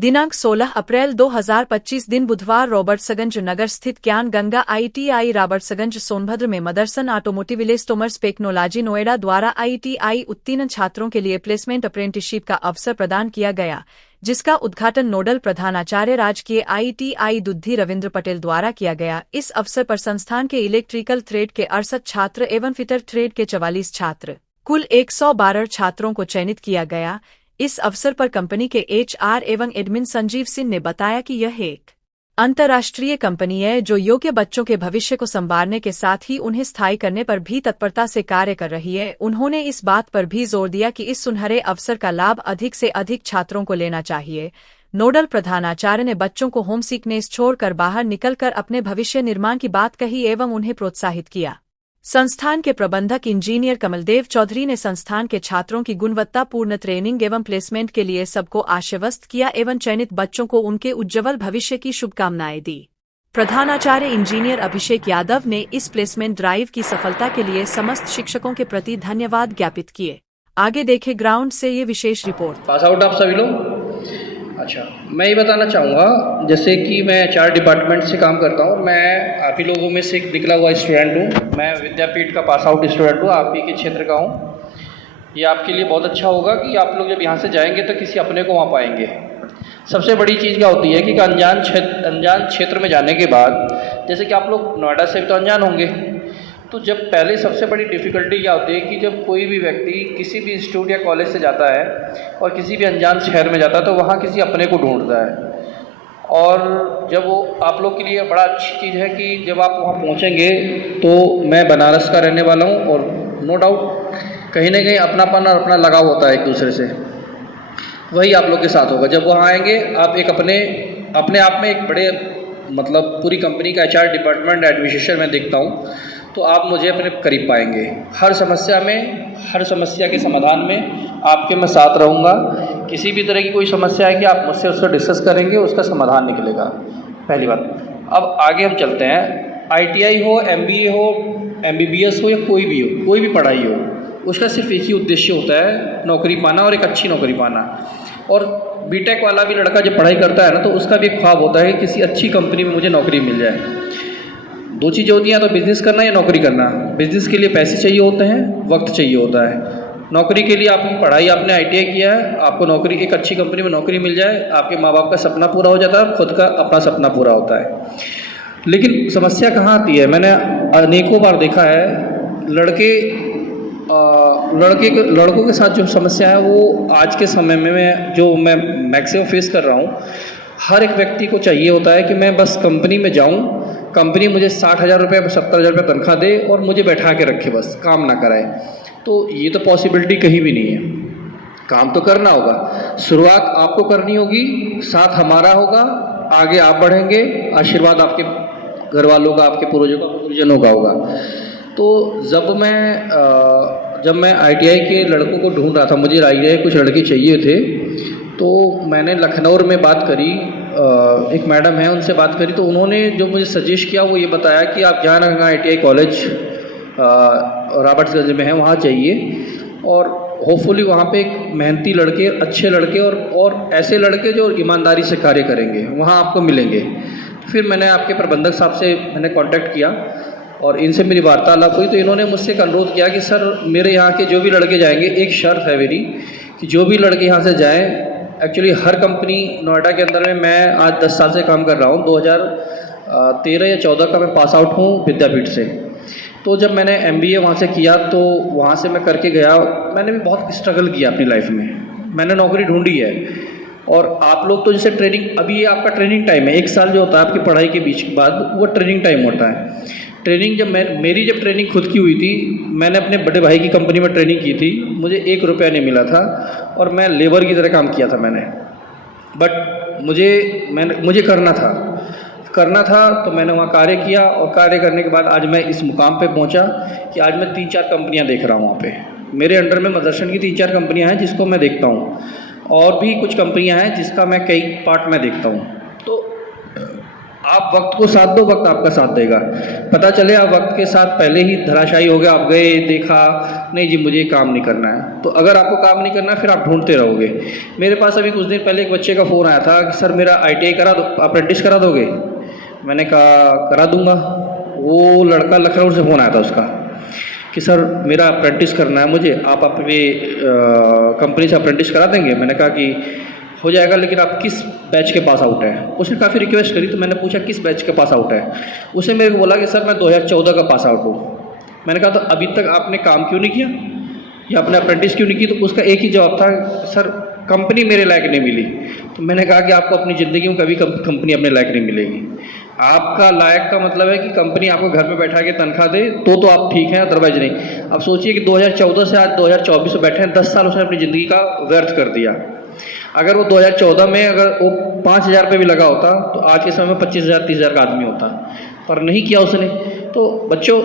दिनांक 16 अप्रैल 2025 दिन बुधवार रॉबर्ट्सगंज नगर स्थित ज्ञान गंगा ITI रॉबर्ट्सगंज सोनभद्र में Motherson automotive electronics technology Noida द्वारा ITI उत्तीर्ण छात्रों के लिए प्लेसमेंट अप्रेंटिसशिप का अवसर प्रदान किया गया, जिसका उद्घाटन नोडल प्रधानाचार्य राजकीय ITI दुद्धि रविंद्र पटेल द्वारा किया गया। इस अवसर पर संस्थान के इलेक्ट्रिकल ट्रेड के 68 छात्र एवं फिटर ट्रेड के 44 छात्र, कुल 112 छात्रों को चयनित किया गया। इस अवसर पर कंपनी के HR एवं एडमिन संजीव सिंह ने बताया कि यह एक अंतर्राष्ट्रीय कंपनी है जो योग्य बच्चों के भविष्य को संवारने के साथ ही उन्हें स्थायी करने पर भी तत्परता से कार्य कर रही है। उन्होंने इस बात पर भी जोर दिया कि इस सुनहरे अवसर का लाभ अधिक से अधिक छात्रों को लेना चाहिए। नोडल प्रधानाचार्य ने बच्चों को होम सिकनेस छोड़कर बाहर निकलकर अपने भविष्य निर्माण की बात कही एवं उन्हें प्रोत्साहित किया। संस्थान के प्रबंधक इंजीनियर कमलदेव चौधरी ने संस्थान के छात्रों की गुणवत्तापूर्ण ट्रेनिंग एवं प्लेसमेंट के लिए सबको आश्वस्त किया एवं चयनित बच्चों को उनके उज्ज्वल भविष्य की शुभकामनाएं दी। प्रधानाचार्य इंजीनियर अभिषेक यादव ने इस प्लेसमेंट ड्राइव की सफलता के लिए समस्त शिक्षकों के प्रति धन्यवाद ज्ञापित किए। आगे देखें ग्राउंड से ये विशेष रिपोर्ट। पास आउट आप सभी लोग? अच्छा, मैं ये बताना चाहूँगा, जैसे कि मैं HR डिपार्टमेंट से काम करता हूँ। मैं आप ही लोगों में से एक निकला हुआ स्टूडेंट हूँ। मैं विद्यापीठ का पास आउट स्टूडेंट हूँ, आप ही के क्षेत्र का हूँ। ये आपके लिए बहुत अच्छा होगा कि आप लोग जब यहाँ से जाएंगे तो किसी अपने को वहाँ पाएंगे। सबसे बड़ी चीज़ क्या होती है कि अनजान क्षेत्र में जाने के बाद, जैसे कि आप लोग नोएडा से भी तो अनजान होंगे, तो जब पहले सबसे बड़ी डिफ़िकल्टी क्या होती है कि जब कोई भी व्यक्ति किसी भी इंस्टीट्यूट या कॉलेज से जाता है और किसी भी अनजान शहर में जाता है तो वहाँ किसी अपने को ढूंढता है। और जब वो आप लोग के लिए बड़ा अच्छी चीज़ है कि जब आप वहाँ पहुँचेंगे तो मैं बनारस का रहने वाला हूँ और नो डाउट कहीं ना कहीं अपनापन और अपना लगाव होता है एक दूसरे से, वही आप लोग के साथ होगा। जब वहाँ आएंगे आप एक अपने आप में एक बड़े मतलब पूरी कंपनी का HR डिपार्टमेंट एडमिनिस्ट्रेशन में देखता हूँ, तो आप मुझे अपने करीब पाएंगे। हर समस्या के समाधान में आपके मैं साथ रहूँगा। किसी भी तरह की कोई समस्या है कि आप मुझसे उसको डिस्कस करेंगे, उसका समाधान निकलेगा। पहली बात। अब आगे हम चलते हैं। ITI हो, MBA हो, MBBS हो या कोई भी पढ़ाई हो, उसका सिर्फ एक ही उद्देश्य होता है, नौकरी पाना और एक अच्छी नौकरी पाना। और BTech वाला भी लड़का जब पढ़ाई करता है ना, तो उसका भी एक ख्वाब होता है कि किसी अच्छी कंपनी में मुझे नौकरी मिल जाए। दो चीज़ें होती हैं, तो बिज़नेस करना या नौकरी करना। बिज़नेस के लिए पैसे चाहिए होते हैं, वक्त चाहिए होता है। नौकरी के लिए आपकी पढ़ाई आपने ITI किया है, आपको नौकरी एक अच्छी कंपनी में नौकरी मिल जाए, आपके माँ बाप का सपना पूरा हो जाता है, खुद का अपना सपना पूरा होता है। लेकिन समस्या कहाँ आती है? मैंने अनेकों बार देखा है लड़कों के साथ जो समस्या है वो आज के समय में मैं मैक्सिमम फेस कर रहा हूँ। हर एक व्यक्ति को चाहिए होता है कि मैं बस कंपनी में जाऊँ, कंपनी मुझे 60,000 रुपये 70,000 रुपये तनख्वाह दे और मुझे बैठा के रखे, बस काम ना कराए। तो ये तो पॉसिबिलिटी कहीं भी नहीं है। काम तो करना होगा, शुरुआत आपको करनी होगी, साथ हमारा होगा, आगे आप बढ़ेंगे, आशीर्वाद आपके घर वालों का, आपके पूर्वजनों का होगा। तो जब मैं ITI के लड़कों को ढूंढ रहा था, मुझे ITI कुछ लड़के चाहिए थे, तो मैंने लखनऊ में बात करी, एक मैडम है उनसे बात करी, तो उन्होंने जो मुझे सजेस्ट किया वो ये बताया कि आप ज्ञान गंगा ITI कॉलेज रॉबर्ट्सगंज में है, वहाँ जाइए और होपफुली वहाँ पे एक मेहनती लड़के, अच्छे लड़के और ऐसे लड़के जो ईमानदारी से कार्य करेंगे, वहाँ आपको मिलेंगे। फिर मैंने आपके प्रबंधक साहब से मैंने कांटेक्ट किया और इनसे मेरी वार्तालाप हुई, तो इन्होंने मुझसे एक अनुरोध किया कि सर मेरे यहाँ के जो भी लड़के जाएंगे, एक शर्त है मेरी कि जो भी लड़के यहाँ से जाएँ, एक्चुअली हर कंपनी नोएडा के अंदर में मैं आज 10 साल से काम कर रहा हूँ। 2013 या 14 का मैं पास आउट हूँ विद्यापीठ से। तो जब मैंने MBA वहाँ से किया तो वहाँ से मैं करके गया, मैंने भी बहुत स्ट्रगल किया अपनी लाइफ में, मैंने नौकरी ढूंढी है। और आप लोग तो जैसे ट्रेनिंग, अभी ये आपका ट्रेनिंग टाइम है, 1 साल जो होता है आपकी पढ़ाई के बीच के बाद, वो ट्रेनिंग टाइम होता है। ट्रेनिंग मेरी जब ट्रेनिंग खुद की हुई थी, मैंने अपने बड़े भाई की कंपनी में ट्रेनिंग की थी, मुझे 1 रुपया नहीं मिला था और मैं लेबर की तरह काम किया था मैंने। बट मुझे करना था तो मैंने वहाँ कार्य किया और कार्य करने के बाद आज मैं इस मुकाम पे पहुँचा कि आज मैं 3-4 कंपनियाँ देख रहा हूँ वहाँ पे। मेरे अंडर में मदरसन की 3-4 कंपनियाँ हैं जिसको मैं देखता हूँ, और भी कुछ कंपनियाँ हैं जिसका मैं कई पार्ट में देखता हूँ। तो आप वक्त को साथ दो, वक्त आपका साथ देगा। पता चले आप वक्त के साथ पहले ही धराशायी हो गए, आप गए देखा नहीं जी मुझे काम नहीं करना है, तो अगर आपको काम नहीं करना फिर आप ढूंढते रहोगे। मेरे पास अभी कुछ दिन पहले एक बच्चे का फ़ोन आया था कि सर मेरा ITI करा दो, अप्रेंटिस करा दोगे? मैंने कहा करा दूंगा। वो लड़का लखनऊ से फ़ोन आया था उसका कि सर मेरा अप्रेंटिस करना है मुझे, आप अपने कंपनी से अप्रेंटिस करा देंगे? मैंने कहा कि हो जाएगा, लेकिन आप किस बैच के पास आउट है? उसने काफ़ी रिक्वेस्ट करी, तो मैंने पूछा किस बैच के पास आउट है? उसने मेरे को बोला कि सर मैं 2014 का पास आउट हूँ। मैंने कहा तो अभी तक आपने काम क्यों नहीं किया या अपने अप्रेंटिस क्यों नहीं की? तो उसका एक ही जवाब था, सर कंपनी मेरे लायक नहीं मिली। तो मैंने कहा कि आपको अपनी ज़िंदगी में कभी कंपनी अपने लायक नहीं मिलेगी। आपका लायक का मतलब है कि कंपनी आपको घर में बैठा के तनख्वाह दे तो आप ठीक हैं, अदरवाइज नहीं। अब सोचिए कि 2014 से आज 2024 में बैठे हैं, 10 साल उसने अपनी ज़िंदगी का व्यर्थ कर दिया। अगर वो 2014 में अगर वो 5,000 पे भी लगा होता तो आज के समय में 25,000 30,000 का आदमी होता, पर नहीं किया उसने। तो बच्चों,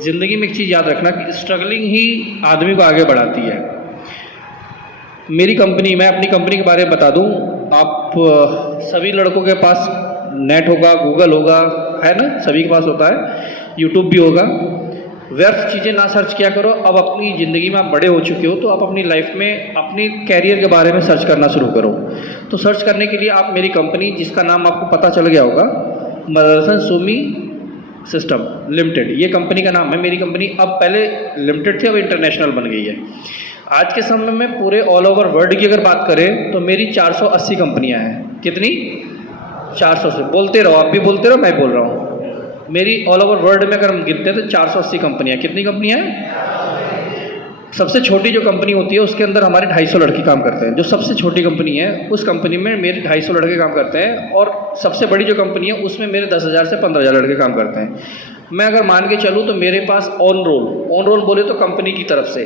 ज़िंदगी में एक चीज़ याद रखना कि स्ट्रगलिंग ही आदमी को आगे बढ़ाती है। मेरी कंपनी, मैं अपनी कंपनी के बारे में बता दूं, आप सभी लड़कों के पास नेट होगा, गूगल होगा, है ना, सभी के पास होता है, यूट्यूब भी होगा। व्यर्थ चीज़ें ना सर्च किया करो। अब अपनी ज़िंदगी में आप बड़े हो चुके हो तो आप अपनी लाइफ में अपनी कैरियर के बारे में सर्च करना शुरू करो। तो सर्च करने के लिए आप मेरी कंपनी, जिसका नाम आपको पता चल गया होगा, मदरसन सुमी सिस्टम लिमिटेड, ये कंपनी का नाम है। मेरी कंपनी अब पहले लिमिटेड थी, अब इंटरनेशनल बन गई है। आज के समय में पूरे ऑल ओवर वर्ल्ड की अगर बात करें तो मेरी 480 कंपनियां हैं। कितनी? 400 से। बोलते रहो, आप भी बोलते रहो, मैं बोल रहा हूँ। मेरी ऑल ओवर वर्ल्ड में अगर हम गिनते हैं तो 480 कंपनियां। कितनी कंपनियां हैं? सबसे छोटी जो कंपनी होती है उसके अंदर हमारे 250 लड़के काम करते हैं। जो सबसे छोटी कंपनी है उस कंपनी में मेरे 250 लड़के काम करते हैं, और सबसे बड़ी जो कंपनी है उसमें मेरे 10,000 से 15,000 लड़के काम करते हैं। मैं अगर मान के चलूँ तो मेरे पास ऑन रोल बोले तो कंपनी की तरफ से,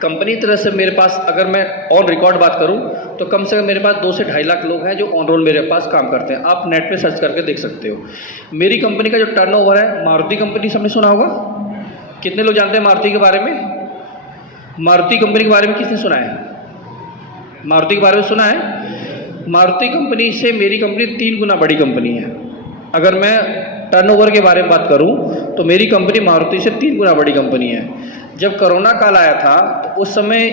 कंपनी की तरफ से मेरे पास, अगर मैं ऑन रिकॉर्ड बात करूं तो कम से कम मेरे पास 2 से 2.5 लाख लोग हैं जो ऑन रोल मेरे पास काम करते हैं। आप नेट पे सर्च करके देख सकते हो। मेरी कंपनी का जो टर्नओवर है, मारुति कंपनी सबने सुना होगा। कितने लोग जानते हैं मारुति के बारे में? मारुति कंपनी के बारे में किसने सुना है? मारुति के बारे में सुना है? मारुति कंपनी से मेरी कंपनी 3 गुना बड़ी कंपनी है। अगर मैं टर्नओवर के बारे में बात करूं तो मेरी कंपनी मारुति से 3 गुना बड़ी कंपनी है। जब कोरोना काल आया था तो उस समय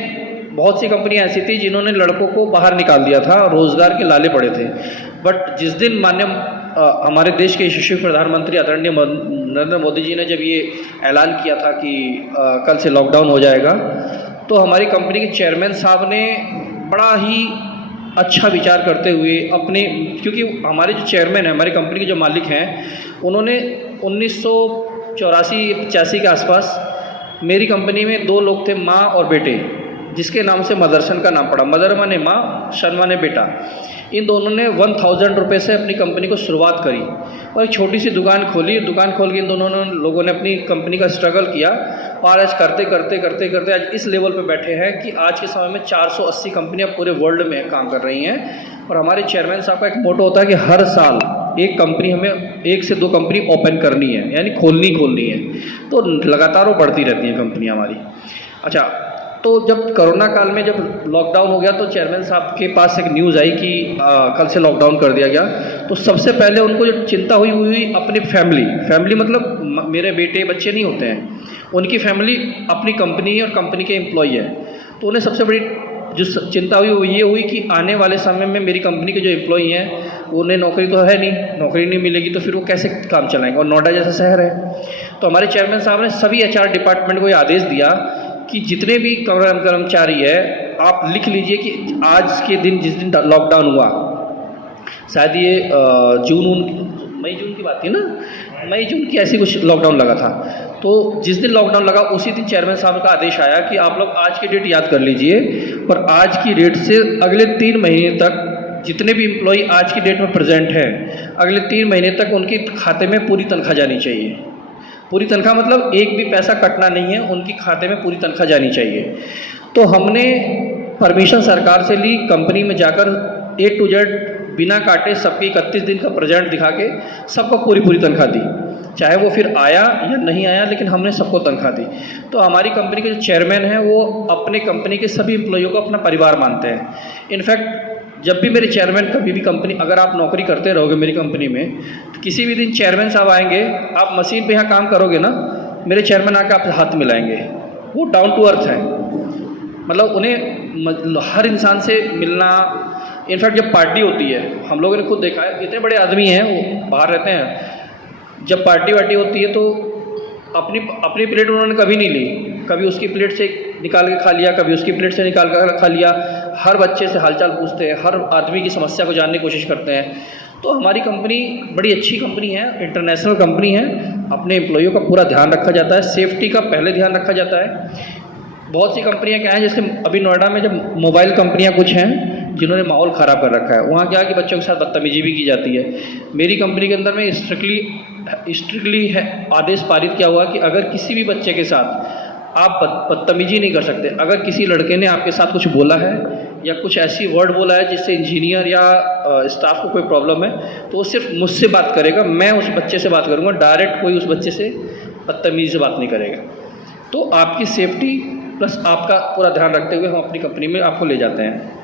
बहुत सी कंपनियां ऐसी थी जिन्होंने लड़कों को बाहर निकाल दिया था, रोजगार के लाले पड़े थे। बट जिस दिन माननीय हमारे देश के यशस्वी प्रधानमंत्री आदरणीय नरेंद्र मोदी जी ने जब ये ऐलान किया था कि कल से लॉकडाउन हो जाएगा, तो हमारी कंपनी के चेयरमैन साहब ने बड़ा ही अच्छा विचार करते हुए अपने, क्योंकि हमारे जो चेयरमैन हैं, हमारी कंपनी के जो मालिक हैं, उन्होंने 1984-85 के आसपास मेरी कंपनी में 2 लोग थे, माँ और बेटे, जिसके नाम से मदरसन का नाम पड़ा। मदर माने माँ, शन माने बेटा। इन दोनों ने 1000 रुपये से अपनी कंपनी को शुरुआत करी और एक छोटी सी दुकान खोली। दुकान खोल के इन दोनों लोगों ने अपनी कंपनी का स्ट्रगल किया और आज करते करते आज इस लेवल पे बैठे हैं कि आज के समय में 480 कंपनियां पूरे वर्ल्ड में काम कर रही हैं। और हमारे चेयरमैन साहब का एक मोटो होता है कि हर साल एक कंपनी, हमें 1 से 2 कंपनी ओपन करनी है, यानी खोलनी है। तो लगातार वो बढ़ती रहती हैं कंपनियाँ हमारी। अच्छा, तो जब कोरोना काल में जब लॉकडाउन हो गया तो चेयरमैन साहब के पास एक न्यूज़ आई कि कल से लॉकडाउन कर दिया गया। तो सबसे पहले उनको जो चिंता हुई अपनी फैमिली मतलब मेरे बेटे बच्चे नहीं होते हैं, उनकी फैमिली अपनी कंपनी और कंपनी के एम्प्लॉय है। तो उन्हें सबसे बड़ी जो चिंता हुई वो ये हुई कि आने वाले समय में मेरी कंपनी के जो एम्प्लॉई हैं उन्हें नौकरी तो है नहीं, नौकरी नहीं मिलेगी तो फिर वो कैसे काम चलाएंगे, और नोएडा जैसा शहर है। तो हमारे चेयरमैन साहब ने सभी HR डिपार्टमेंट को ये आदेश दिया कि जितने भी कर्मचारी है आप लिख लीजिए कि आज के दिन, जिस दिन लॉकडाउन हुआ, शायद ये मई जून की बात थी ना, मई जून की ऐसी कुछ लॉकडाउन लगा था। तो जिस दिन लॉकडाउन लगा उसी दिन चेयरमैन साहब का आदेश आया कि आप लोग आज की डेट याद कर लीजिए, और आज की डेट से अगले 3 महीने तक जितने भी एम्प्लॉई आज की डेट में प्रेजेंट हैं, अगले 3 महीने तक उनके खाते में पूरी तनख्वाह जानी चाहिए। पूरी तनख्वाह मतलब एक भी पैसा कटना नहीं है, उनकी खाते में पूरी तनख्वाह जानी चाहिए। तो हमने परमिशन सरकार से ली, कंपनी में जाकर A to Z बिना काटे सबके 31 दिन का प्रेजेंट दिखा के सबको पूरी तनख्वाह दी। चाहे वो फिर आया या नहीं आया, लेकिन हमने सबको तनख्वाह दी। तो हमारी कंपनी के जो चेयरमैन हैं वो अपने कंपनी के सभी एम्प्लॉइयों को अपना परिवार मानते हैं। इनफैक्ट जब भी मेरे चेयरमैन कभी भी कंपनी, अगर आप नौकरी करते रहोगे मेरी कंपनी में, तो किसी भी दिन चेयरमैन साहब आएंगे, आप मशीन पे यहाँ काम करोगे ना, मेरे चेयरमैन आके आपसे हाथ मिलाएंगे। वो डाउन टू अर्थ है, मतलब उन्हें हर इंसान से मिलना। इनफैक्ट जब पार्टी होती है, हम लोगों ने खुद देखा है, इतने बड़े आदमी हैं, वो बाहर रहते हैं, जब पार्टी वार्टी होती है तो अपनी अपनी प्लेट उन्होंने कभी नहीं ली, कभी उसकी प्लेट से निकाल के खा लिया, कभी उसकी प्लेट से निकाल कर खा लिया। हर बच्चे से हालचाल पूछते हैं, हर आदमी की समस्या को जानने की कोशिश करते हैं। तो हमारी कंपनी बड़ी अच्छी कंपनी है, इंटरनेशनल कंपनी है, अपने एम्प्लॉइयों का पूरा ध्यान रखा जाता है, सेफ्टी का पहले ध्यान रखा जाता है। बहुत सी कंपनियां क्या हैं, जैसे अभी नोएडा में जब मोबाइल कंपनियां कुछ हैं जिन्होंने माहौल ख़राब कर रखा है, वहाँ क्या कि बच्चों के साथ बदतमीजी भी की जाती है। मेरी कंपनी के अंदर में स्ट्रिक्टली है आदेश पारित किया हुआ कि अगर किसी भी बच्चे के साथ आप बदतमीजी नहीं कर सकते। अगर किसी लड़के ने आपके साथ कुछ बोला है या कुछ ऐसी वर्ड बोला है जिससे इंजीनियर या स्टाफ को कोई प्रॉब्लम है, तो वो सिर्फ मुझसे बात करेगा, मैं उस बच्चे से बात करूँगा, डायरेक्ट कोई उस बच्चे से बदतमीजी से बात नहीं करेगा। तो आपकी सेफ्टी प्लस आपका पूरा ध्यान रखते हुए हम अपनी कंपनी में आपको ले जाते हैं।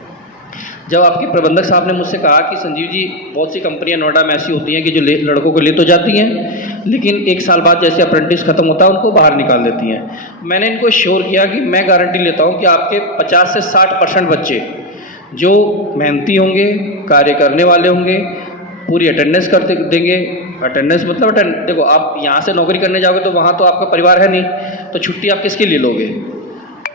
जब आपके प्रबंधक साहब ने मुझसे कहा कि संजीव जी, बहुत सी कंपनियां नोएडा में ऐसी होती हैं कि जो लड़कों को ले तो जाती हैं, लेकिन एक साल बाद जैसे अप्रेंटिस खत्म होता है उनको बाहर निकाल देती हैं। मैंने इनको श्योर किया कि मैं गारंटी लेता हूं कि आपके 50 से 60% बच्चे जो मेहनती होंगे, कार्य करने वाले होंगे, पूरी अटेंडेंस करते देंगे। अटेंडेंस मतलब देखो, आप यहाँ से नौकरी करने जाओगे तो वहाँ तो आपका परिवार है नहीं, तो छुट्टी आप किसके लिए लोगे?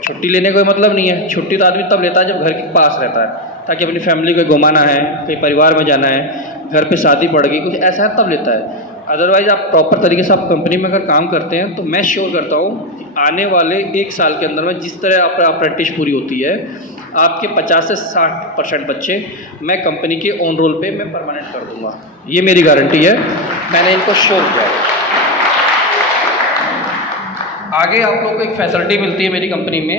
छुट्टी लेने का कोई मतलब नहीं है। छुट्टी तो आदमी तब लेता है जब घर के पास रहता है, ताकि अपनी फैमिली को घुमाना है, कहीं परिवार में जाना है, घर पे शादी पड़ गई, कुछ ऐसा है तब लेता है। अदरवाइज़ आप प्रॉपर तरीके से आप कंपनी में अगर काम करते हैं तो मैं श्योर करता हूँ कि आने वाले 1 साल के अंदर में जिस तरह आपका अप्रेंटिस पूरी होती है, आपके 50 से 60% बच्चे मैं कंपनी के ऑन रोल पे मैं परमानेंट कर दूँगा। ये मेरी गारंटी है, मैंने इनको श्योर किया है। आगे आप लोग को एक फैसिलिटी मिलती है मेरी कंपनी में।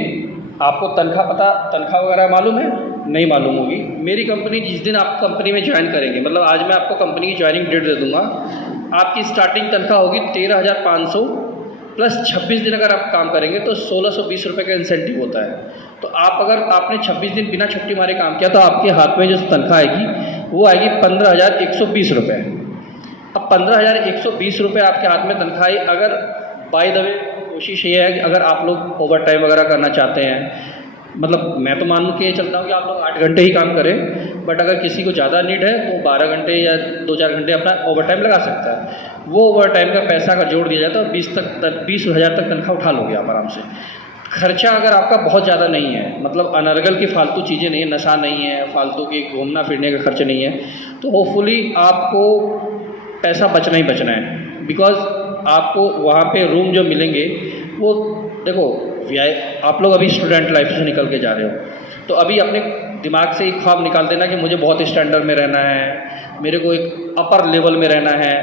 आपको तनख्वाह वगैरह मालूम है? नहीं मालूम होगी। मेरी कंपनी जिस दिन आप कंपनी में ज्वाइन करेंगे, मतलब आज मैं आपको कंपनी की ज्वाइनिंग डेट दे दूंगा, आपकी स्टार्टिंग तनख्वाह होगी 13,500 प्लस 26 दिन अगर आप काम करेंगे तो 1,620 रुपये का इंसेंटिव होता है। तो अगर आपने 26 दिन बिना छुट्टी मारे काम किया तो आपके हाथ में जो तनख्वाह आएगी वो आएगी 15,120 रुपये। अब 15,120 रुपये आपके हाथ में तनख्वाह आई। अगर बाय द वे कोशिश ये है कि अगर आप लोग ओवर टाइम वगैरह करना चाहते हैं, मतलब मैं तो मान के चलता हूँ कि आप लोग 8 घंटे ही काम करें, बट अगर किसी को ज़्यादा नीड है तो 12 घंटे या 2-4 घंटे अपना ओवर टाइम लगा सकता है। वो ओवर टाइम का पैसा अगर जोड़ दिया जाए तो 20,000 तक तनख्वाह उठा लोगे आप आराम से। खर्चा अगर आपका बहुत ज़्यादा नहीं है, मतलब अनर्गल की फालतू चीज़ें नहीं है, नशा नहीं है, फालतू के घूमना फिरने का खर्च नहीं है, तो होपफुली आपको पैसा बचना ही बचना है। बिकॉज आपको वहाँ पे रूम जो मिलेंगे वो देखो, आप लोग अभी स्टूडेंट लाइफ से निकल के जा रहे हो, तो अभी अपने दिमाग से एक ख्वाब निकाल देना कि मुझे बहुत स्टैंडर्ड में रहना है, मेरे को एक अपर लेवल में रहना है।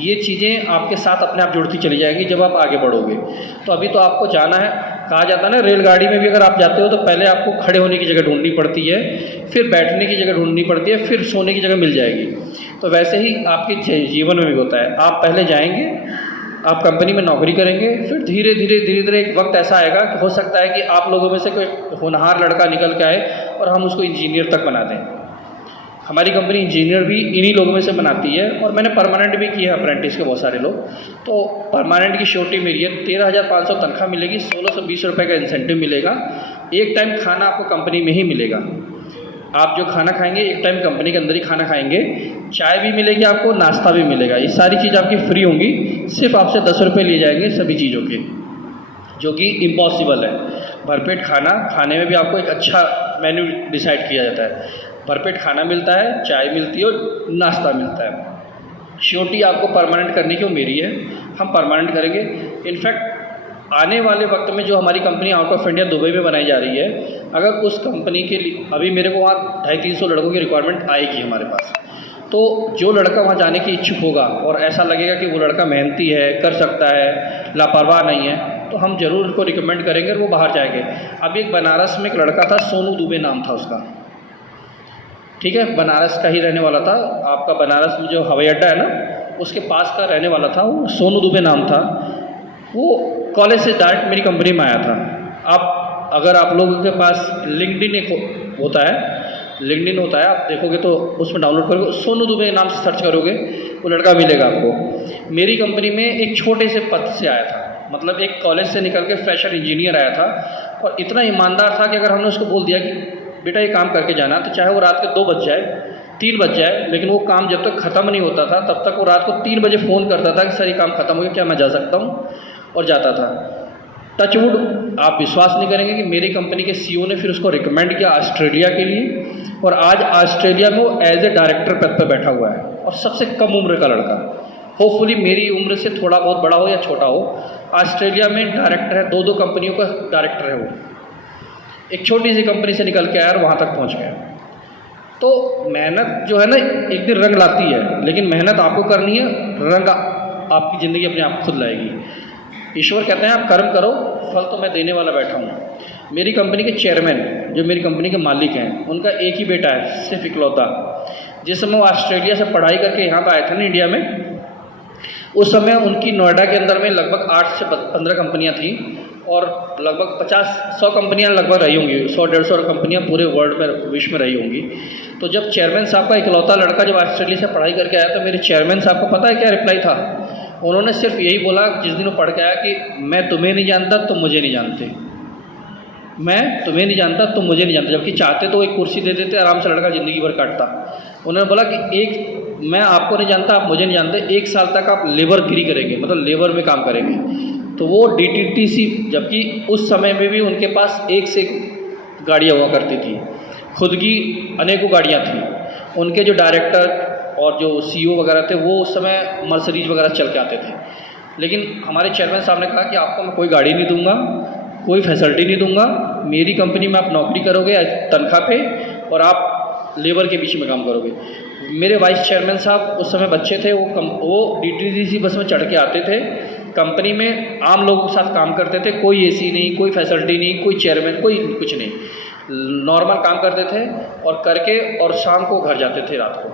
ये चीज़ें आपके साथ अपने आप जुड़ती चली जाएगी जब आप आगे बढ़ोगे। तो अभी तो आपको जाना है, कहा जाता है ना, रेलगाड़ी में भी अगर आप जाते हो तो पहले आपको खड़े होने की जगह ढूंढनी पड़ती है, फिर बैठने की जगह ढूंढनी पड़ती है, फिर सोने की जगह मिल जाएगी। तो वैसे ही आपके जीवन में भी होता है। आप पहले जाएंगे, आप कंपनी में नौकरी करेंगे, फिर धीरे धीरे एक वक्त ऐसा आएगा कि हो सकता है कि आप लोगों में से कोई होनहार लड़का निकल के आए और हम उसको इंजीनियर तक बना दें। हमारी कंपनी इंजीनियर भी इन्हीं लोगों में से बनाती है, और मैंने परमानेंट भी किया है अप्रेंटिस के बहुत सारे लोग। तो परमानेंट की श्योरिटी मेरी है। 13,500 तनख्वाह मिलेगी, 1,620 रुपये का इंसेंटिव मिलेगा, एक टाइम खाना आपको कंपनी में ही मिलेगा। आप जो खाना खाएंगे एक टाइम कंपनी के अंदर ही खाना खाएंगे, चाय भी मिलेगी आपको, नाश्ता भी मिलेगा। ये सारी चीज़ आपकी फ्री होंगी, सिर्फ आपसे 10 रुपये लिए जाएंगे सभी चीज़ों के, जो कि इम्पॉसिबल है। भरपेट खाना खाने में भी आपको एक अच्छा मेन्यू डिसाइड किया जाता है। भरपेट खाना मिलता है, चाय मिलती है और नाश्ता मिलता है। श्योरिटी आपको परमानेंट करने की वो मेरी है, हम परमानेंट करेंगे। इनफैक्ट आने वाले वक्त में जो हमारी company out of India Dubai में बनाई जा रही है, अगर उस कंपनी के लिए अभी मेरे को वहाँ 250-300 लड़कों की रिक्वायरमेंट आएगी हमारे पास, तो जो लड़का वहाँ जाने की इच्छुक होगा और ऐसा लगेगा कि वो लड़का मेहनती है, कर सकता है, लापरवाह नहीं है, तो हम ज़रूर उसको रिकमेंड करेंगे और वो बाहर जाएंगे। अभी एक बनारस में एक लड़का था, सोनू दुबे नाम था उसका, ठीक है, बनारस का ही रहने वाला था। आपका बनारस में जो हवाई अड्डा है ना, उसके पास का रहने वाला था, वो सोनू दुबे नाम था। वो कॉलेज से डायरेक्ट मेरी कंपनी में आया था। आप अगर आप लोगों के पास लिंक्डइन एक होता है, लिंक्डइन होता है, आप देखोगे तो उसमें डाउनलोड करोगे, सोनू दुबे के नाम से सर्च करोगे, वो लड़का मिलेगा आपको। मेरी कंपनी में एक छोटे से पद से आया था, मतलब एक कॉलेज से निकल के फ्रेशर इंजीनियर आया था, और इतना ईमानदार था कि अगर हमने उसको बोल दिया कि बेटा ये काम करके जाना, तो चाहे वो रात के 2 बज जाए, 3 बज जाए, लेकिन वो काम जब तक ख़त्म नहीं होता था तब तक वो रात को 3 बजे फ़ोन करता था कि सर ये काम ख़त्म हो गया, क्या मैं जा सकता हूँ, और जाता था। टचवुड, आप विश्वास नहीं करेंगे कि मेरी कंपनी के सीईओ ने फिर उसको रिकमेंड किया ऑस्ट्रेलिया के लिए, और आज ऑस्ट्रेलिया में वो एज ए डायरेक्टर पद पर बैठा हुआ है, और सबसे कम उम्र का लड़का, होपफुली मेरी उम्र से थोड़ा बहुत बड़ा हो या छोटा हो, ऑस्ट्रेलिया में डायरेक्टर है, 2 कंपनियों का डायरेक्टर है वो। एक छोटी सी कंपनी से निकल के आया और वहाँ तक पहुँच गया। तो मेहनत जो है ना, एक दिन रंग लाती है, लेकिन मेहनत आपको करनी है, रंग आपकी ज़िंदगी अपने आप खुद लाएगी। ईश्वर कहते हैं आप कर्म करो, फल तो मैं देने वाला बैठा हूँ। मेरी कंपनी के चेयरमैन, जो मेरी कंपनी के मालिक हैं, उनका एक ही बेटा है, सिर्फ इकलौता। जिस समय वो ऑस्ट्रेलिया से पढ़ाई करके यहाँ पर आए थे ना इंडिया में, उस समय उनकी नोएडा के अंदर में लगभग 8 से 15 कंपनियाँ थी, और लगभग 50-100 कंपनियाँ लगभग रही होंगी, 100-150 कंपनियाँ पूरे वर्ल्ड में, विश्व में रही होंगी। तो जब चेयरमैन साहब का इकलौता लड़का जब ऑस्ट्रेलिया से पढ़ाई करके आया, तो मेरे चेयरमैन साहब को पता है क्या रिप्लाई था? उन्होंने सिर्फ यही बोला जिस दिन वो पढ़ के आया कि मैं तुम्हें नहीं जानता, तुम मुझे नहीं जानते, मैं तुम्हें नहीं जानता, तुम मुझे नहीं जानते। जबकि चाहते तो एक कुर्सी दे देते, आराम से लड़का ज़िंदगी भर काटता। उन्होंने बोला कि मैं आपको नहीं जानता, आप मुझे नहीं जानते, 1 साल तक आप लेबरगिरी करेंगे, मतलब लेबर में काम करेंगे। तो वो DTTC, जबकि उस समय में भी उनके पास एक से एक गाड़ियाँ हुआ करती थी, खुद की अनेकों गाड़ियाँ थी। उनके जो डायरेक्टर और जो CEO वगैरह थे, वो उस समय मर्सिडीज वगैरह चल के आते थे। लेकिन हमारे चेयरमैन साहब ने कहा कि आपको मैं कोई गाड़ी नहीं दूंगा, कोई फैसिलिटी नहीं दूंगा, मेरी कंपनी में आप नौकरी करोगे तनख्वाह पे, और आप लेबर के बीच में काम करोगे। मेरे वाइस चेयरमैन साहब उस समय बच्चे थे, वो DTTC बस में चढ़ के आते थे, कंपनी में आम लोगों के साथ काम करते थे, कोई AC नहीं, कोई फैसिलिटी नहीं, कोई चेयरमैन, कोई कुछ नहीं, नॉर्मल काम करते थे, और करके और शाम को घर जाते थे रात को।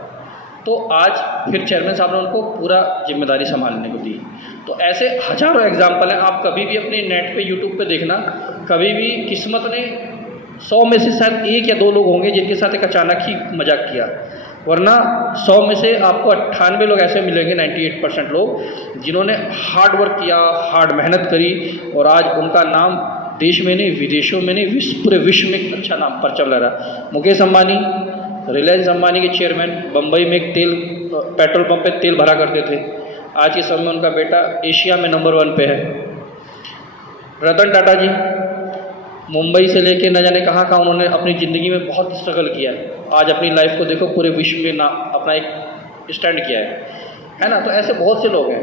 तो आज फिर चेयरमैन साहब ने उनको पूरा जिम्मेदारी संभालने को दी। तो ऐसे हज़ारों एग्जाम्पल हैं, आप कभी भी अपने नेट पे यूट्यूब पे देखना, कभी भी किस्मत ने 100 में से शायद 1 या 2 लोग होंगे जिनके साथ एक अचानक ही मजाक किया, वरना 100 में से आपको 98 लोग ऐसे मिलेंगे, 98% लोग जिन्होंने हार्ड वर्क किया, हार्ड मेहनत करी, और आज उनका नाम देश में नहीं, विदेशों में नहीं, पूरे विश्व में एक अच्छा नाम परचम लगा रहा। मुकेश अंबानी, रिलायंस अंबानी के चेयरमैन, बम्बई में एक पेट्रोल पंप पे तेल भरा करते थे, आज के समय में उनका बेटा एशिया में नंबर 1 पे है। रतन टाटा जी, मुंबई से लेके न जाने कहाँ उन्होंने अपनी ज़िंदगी में बहुत स्ट्रगल किया है, आज अपनी लाइफ को देखो पूरे विश्व में अपना एक स्टैंड किया है ना। तो ऐसे बहुत से लोग हैं।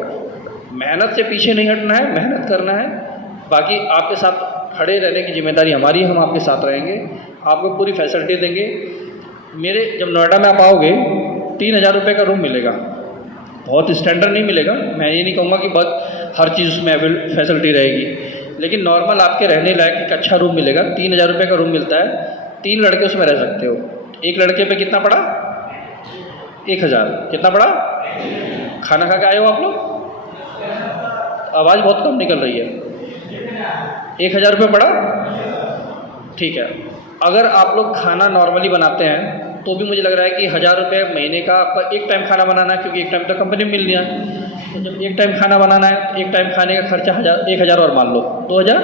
मेहनत से पीछे नहीं हटना है, मेहनत करना है, बाकी आपके साथ खड़े रहने की जिम्मेदारी हमारी है, हम आपके साथ रहेंगे, आपको पूरी फैसिलिटी देंगे। मेरे जब नोएडा में आप आओगे, 3000 रुपये का रूम मिलेगा, बहुत स्टैंडर्ड नहीं मिलेगा, मैं ये नहीं कहूँगा कि बहुत हर चीज़ उसमें फैसिलिटी रहेगी, लेकिन नॉर्मल आपके रहने लायक एक अच्छा रूम मिलेगा। 3000 रुपये का रूम मिलता है, 3 लड़के उसमें रह सकते हो। एक लड़के पे कितना पड़ा? 1000। कितना पड़ा? खाना खा के आए हो आप लोग? आवाज़ बहुत कम निकल रही है। 1000 रुपये पड़ा? ठीक है। अगर आप लोग खाना नॉर्मली बनाते हैं तो भी मुझे लग रहा है कि 1000 रुपये महीने का आपका एक टाइम खाना बनाना है, क्योंकि एक टाइम तो कंपनी में मिल गया। तो जब एक टाइम खाना बनाना है, एक टाइम खाने का खर्चा 1000 और मान लो 2000,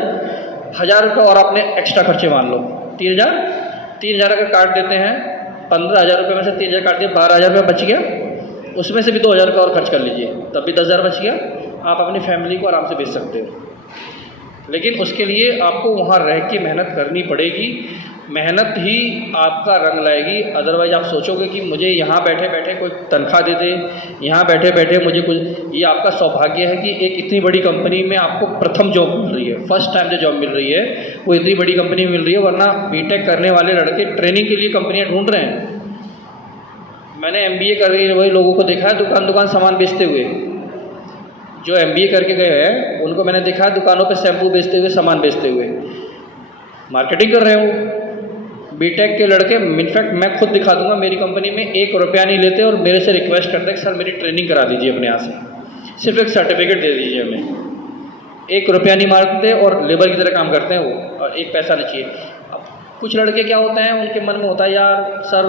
1000 रुपये और आपने एक्स्ट्रा खर्चे मान लो 3000 अगर काट देते हैं, 15,000 रुपये में से 3000 काट दिए, 12,000 रुपये बच गया, उसमें से भी 2000 रुपये और खर्च कर लीजिए, तब भी 10,000 बच गया। आप अपनी फैमिली को आराम से भेज सकते हो। लेकिन उसके लिए आपको वहाँ रह के मेहनत करनी पड़ेगी, मेहनत ही आपका रंग लाएगी। अदरवाइज आप सोचोगे कि मुझे यहाँ बैठे बैठे कोई तनख्वाह दे दे, यहाँ बैठे बैठे मुझे कुछ, ये आपका सौभाग्य है कि एक इतनी बड़ी कंपनी में आपको प्रथम जॉब मिल रही है, फर्स्ट टाइम जो जॉब मिल रही है वो इतनी बड़ी कंपनी में मिल रही है, वरना बीटेक करने वाले लड़के ट्रेनिंग के लिए कंपनियाँ ढूंढ रहे हैं। मैंने MBA कर रही है वही लोगों को देखा है दुकान दुकान सामान बेचते हुए, जो MBA करके गए हैं उनको मैंने देखा है दुकानों पे शैम्पू बेचते हुए, सामान बेचते हुए, मार्केटिंग कर रहे हो। बीटेक के लड़के, इनफैक्ट मैं खुद दिखा दूंगा, मेरी कंपनी में 1 रुपया नहीं लेते और मेरे से रिक्वेस्ट करते हैं कि सर मेरी ट्रेनिंग करा दीजिए अपने यहाँ से, सिर्फ एक सर्टिफिकेट दे दीजिए हमें। 1 रुपया नहीं मारते और लेबर की तरह काम करते हैं वो, और 1 पैसा नहीं चाहिए। अब कुछ लड़के क्या होते हैं, उनके मन में होता है यार सर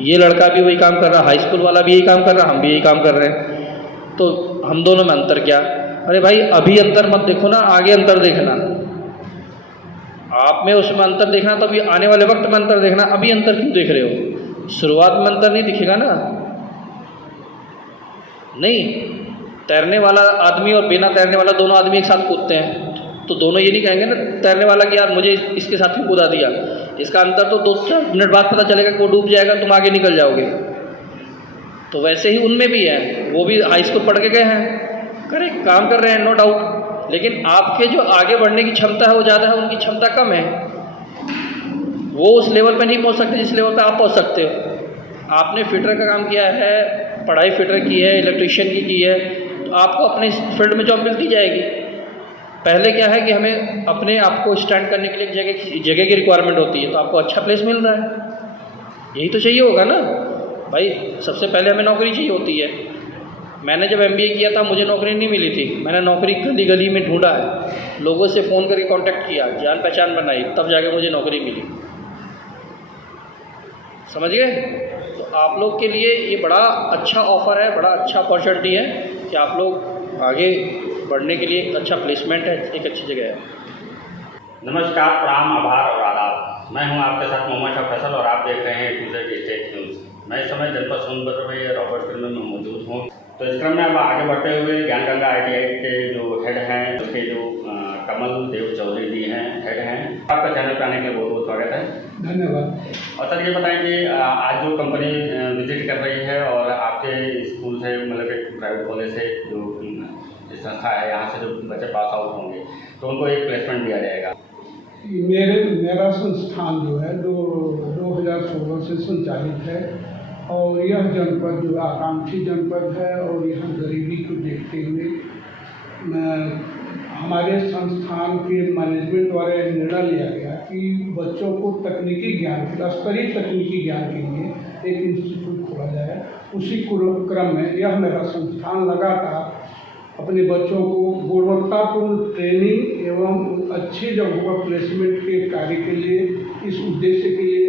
ये लड़का भी वही काम कर रहा, हाई स्कूल वाला भी यही काम कर रहा, हम भी यही काम कर रहे हैं, तो हम दोनों में अंतर क्या? अरे भाई अभी अंतर मत देखो ना, आगे अंतर देखना। आप में उसमें अंतर देखना तो अभी आने वाले वक्त में अंतर देखना, अभी अंतर क्यों देख रहे हो? शुरुआत में अंतर नहीं दिखेगा ना। नहीं, तैरने वाला आदमी और बिना तैरने वाला दोनों आदमी एक साथ कूदते हैं, तो दोनों ये नहीं कहेंगे ना तैरने वाला कि यार मुझे इसके साथ क्यों कूदा दिया। इसका अंतर तो 2-4 मिनट बाद पता चलेगा कि वो डूब जाएगा, तुम आगे निकल जाओगे। तो वैसे ही उनमें भी है, वो भी हाई स्कूल पढ़ के गए हैं, करेक्ट काम कर रहे हैं, नो डाउट, लेकिन आपके जो आगे बढ़ने की क्षमता है वो ज़्यादा है, उनकी क्षमता कम है। वो उस लेवल पे नहीं पहुंच सकते जिस लेवल पे आप पहुंच सकते हो। आपने फिटर का काम किया है, पढ़ाई फिटर की है, इलेक्ट्रिशियन की है, तो आपको अपने फील्ड में जॉब मिलती जाएगी। पहले क्या है कि हमें अपने आप को स्टैंड करने के लिए जगह की रिक्वायरमेंट होती है, तो आपको अच्छा प्लेस मिल रहा है, यही तो चाहिए होगा ना भाई। सबसे पहले हमें नौकरी चाहिए होती है। मैंने जब MBA किया था मुझे नौकरी नहीं मिली थी, मैंने नौकरी गली गली में ढूंढा है, लोगों से फ़ोन करके कांटेक्ट किया, जान पहचान बनाई, तब जाके मुझे नौकरी मिली। समझ गए? तो आप लोग के लिए ये बड़ा अच्छा ऑफ़र है, बड़ा अच्छा अपॉर्चुनिटी है कि आप लोग आगे बढ़ने के लिए एक अच्छा प्लेसमेंट है, एक अच्छी जगह है। नमस्कार, प्रणाम, आभार और आदाब। मैं हूं आपके साथ मोहम्मद शाह फैसल और आप देख रहे हैं टूडे स्टेट न्यूज़। मैं इस समय जनपद सोनभद्र में रॉबर्ट्सगंज में मौजूद हूं। तो इस क्रम में अब आगे बढ़ते हुए ज्ञान गंगा ITI के जो हेड हैं, उसके जो कमल देव चौधरी जी हैं, हेड हैं, आपका चैनल पर आने के लिए बहुत बहुत स्वागत है। धन्यवाद। और सर ये बताएं कि आज जो कंपनी विजिट कर रही है और आपके स्कूल से, मतलब एक प्राइवेट कॉलेज से जो संस्था है, यहाँ से जो बच्चे पास आउट होंगे तो उनको एक प्लेसमेंट दिया जाएगा। मेरा संस्थान जो है 2016 से संचालित है और यह जनपद जो आकांक्षी जनपद है और यहाँ गरीबी को देखते हुए हमारे संस्थान के मैनेजमेंट द्वारा निर्णय लिया गया कि बच्चों को तकनीकी ज्ञान, स्तरीय तकनीकी ज्ञान के लिए एक इंस्टीट्यूट खोला जाए। उसी क्रम में यह मेरा संस्थान लगातार अपने बच्चों को गुणवत्तापूर्ण ट्रेनिंग एवं अच्छी जगहों पर प्लेसमेंट के कार्य के लिए, इस उद्देश्य के लिए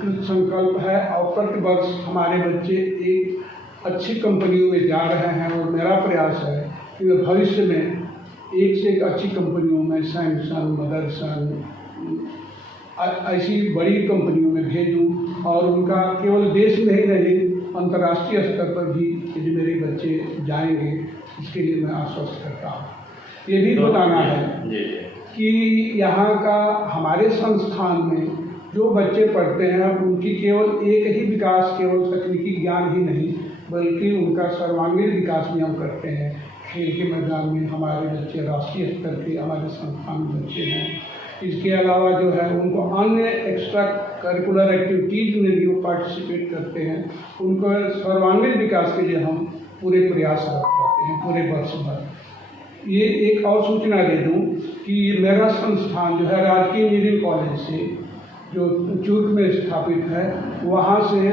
कृत संकल्प है। और प्रतिवर्ष हमारे बच्चे एक अच्छी कंपनियों में जा रहे हैं और मेरा प्रयास है कि मैं भविष्य में एक से एक अच्छी कंपनियों में, सैमसंग, मदरसन, ऐसी बड़ी कंपनियों में भेजूं और उनका केवल देश में ही नहीं अंतर्राष्ट्रीय स्तर पर भी यदि मेरे बच्चे जाएंगे, इसके लिए मैं आश्वस्त करता हूँ। ये भी बताना है कि यहाँ का हमारे संस्थान में जो बच्चे पढ़ते हैं उनकी केवल एक ही विकास, केवल तकनीकी ज्ञान ही नहीं बल्कि उनका सर्वांगीण विकास भी हम करते हैं। खेल के मैदान में हमारे बच्चे राष्ट्रीय स्तर के हमारे संस्थान में बच्चे हैं। इसके अलावा जो है उनको अन्य एक्स्ट्रा करिकुलर एक्टिविटीज़ में भी वो पार्टिसिपेट करते हैं। उनको सर्वांगीण विकास के लिए हम पूरे प्रयास करते हैं पूरे वर्ष भर। ये एक और सूचना दे दूं कि मेरा संस्थान जो है राजकीय इंजीनियरिंग कॉलेज से जो चूर्क में स्थापित है, वहाँ से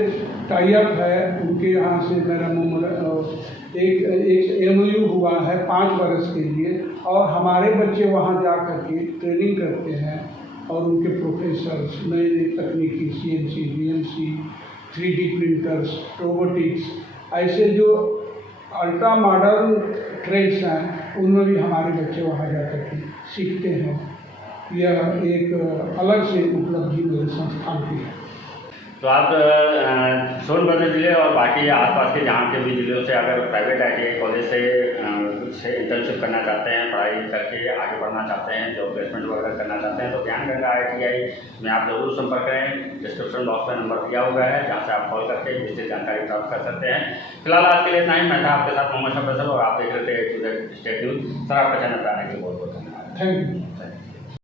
टाई अप है। उनके यहाँ से मेरा एक MOU हुआ है 5 वर्ष के लिए और हमारे बच्चे वहाँ जा कर के ट्रेनिंग करते हैं और उनके प्रोफेसर्स नई नई तकनीकी CNC, VNC, 3D printers, robotics, ऐसे जो अल्ट्रा मॉडर्न ट्रेड्स हैं उनमें भी हमारे बच्चे वहाँ जा कर के सीखते हैं। यह एक अलग से उपलब्धि मेरे संस्थान की है। तो आप सोनभद्र जिले और बाकी आसपास के जहाँ के भी जिलों से अगर प्राइवेट ITI कॉलेज से कुछ इंटर्नशिप करना चाहते हैं, पढ़ाई करके आगे बढ़ना चाहते हैं, जॉब प्लेसमेंट वगैरह करना चाहते हैं, तो ज्ञान गंगा ITI में आप जरूर संपर्क करें। डिस्क्रिप्शन बॉक्स में नंबर दिया हुआ है जहाँ से आप कॉल करके विस्तृत जानकारी प्राप्त कर सकते हैं। फिलहाल आज के लिए इतना ही। मैं था आपके साथ मोहम्मद शाह फैसल और आप देख रहे थे टूडे स्टेट न्यूज़। सर आपका चैनल पर आने के लिए बहुत बहुत धन्यवाद। Thank you.